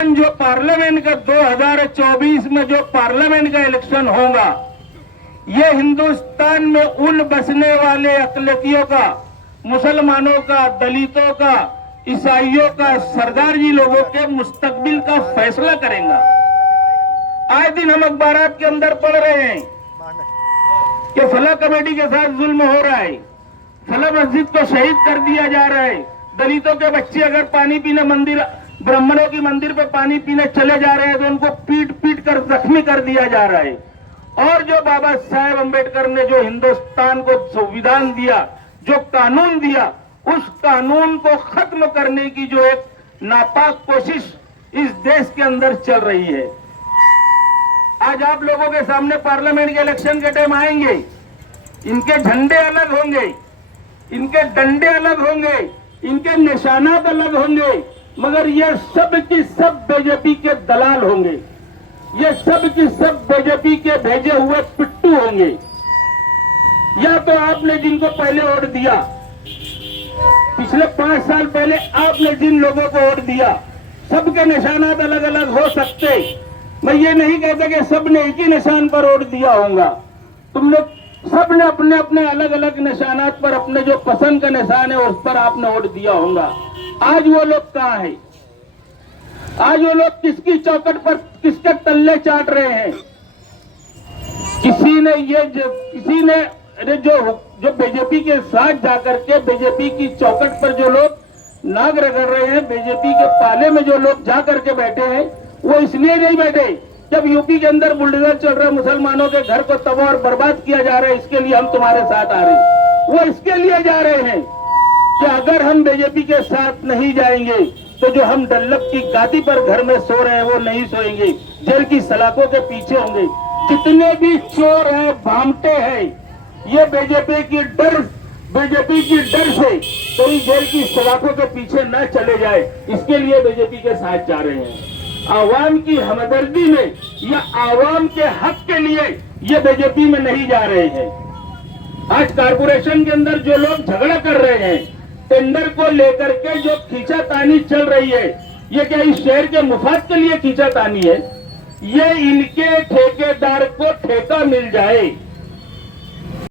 जो पार्लियामेंट का 2024 में जो पार्लियामेंट का इलेक्शन होगा, ये हिंदुस्तान में उन बसने वाले अकलियतियों का, मुसलमानों का, दलितों का, ईसाइयों का, सरदार जी लोगों के मुस्तकबिल का फैसला करेगा। आए दिन हम अखबारात के अंदर पढ़ रहे हैं कि फला कमेटी के साथ जुल्म हो रहा है, फला मस्जिद को शहीद कर दिया जा रहा है, दलितों के बच्चे अगर पानी पीने मंदिर, ब्राह्मणों की मंदिर पे पानी पीने चले जा रहे हैं तो उनको पीट पीट कर जख्मी कर दिया जा रहा है। और जो बाबा साहेब अम्बेडकर ने जो हिंदुस्तान को संविधान दिया, जो कानून दिया, उस कानून को खत्म करने की जो एक नापाक कोशिश इस देश के अंदर चल रही है। आज आप लोगों के सामने पार्लियामेंट के इलेक्शन के टाइम आएंगे, इनके झंडे अलग होंगे, इनके डंडे अलग होंगे, इनके निशानात अलग होंगे, मगर ये सब की सब बीजेपी के दलाल होंगे, ये सब की सब बीजेपी के भेजे हुए पिट्टू होंगे। या तो आपने जिनको पहले वोट दिया, पिछले 5 साल पहले आपने जिन लोगों को वोट दिया, सबके निशानात अलग अलग हो सकते। मैं ये नहीं कहता कि सबने एक ही निशान पर वोट दिया होगा, तुम लोग सबने अपने अपने अलग अलग निशानात पर अपने जो पसंद का निशान है उस पर आपने वोट दिया होगा। आज वो लोग कहाँ है? आज वो लोग किसकी चौखट पर किसके तल्ले चाट रहे हैं? किसी ने जो बीजेपी के साथ जाकर के बीजेपी की चौखट पर जो लोग नाग रगड़ रहे हैं, बीजेपी के पाले में जो लोग जा करके बैठे हैं, वो इसलिए नहीं बैठे जब यूपी के अंदर बुलडोजर चल रहा है, मुसलमानों के घर को तबाह और बर्बाद किया जा रहा है, इसके लिए हम तुम्हारे साथ आ रहे हैं। वो इसके लिए जा रहे हैं कि अगर हम बीजेपी के साथ नहीं जाएंगे तो जो हम डल्लब की गादी पर घर में सो रहे हैं वो नहीं सोएंगे, जेल की सलाखों के पीछे होंगे। जितने भी चोर हैं, भामटे हैं, ये बीजेपी की डर से कोई जेल की सलाखों के पीछे न चले जाए, इसके लिए बीजेपी के साथ जा रहे हैं। आवाम की हमदर्दी में या आवाम के हक के लिए ये बीजेपी में नहीं जा रहे हैं। आज कारपोरेशन के अंदर जो लोग झगड़ा कर रहे हैं, टेंडर को लेकर के जो खींचातानी चल रही है, ये क्या इस शहर के मुफाद के लिए खींचातानी है? ये इनके ठेकेदार को ठेका मिल जाए,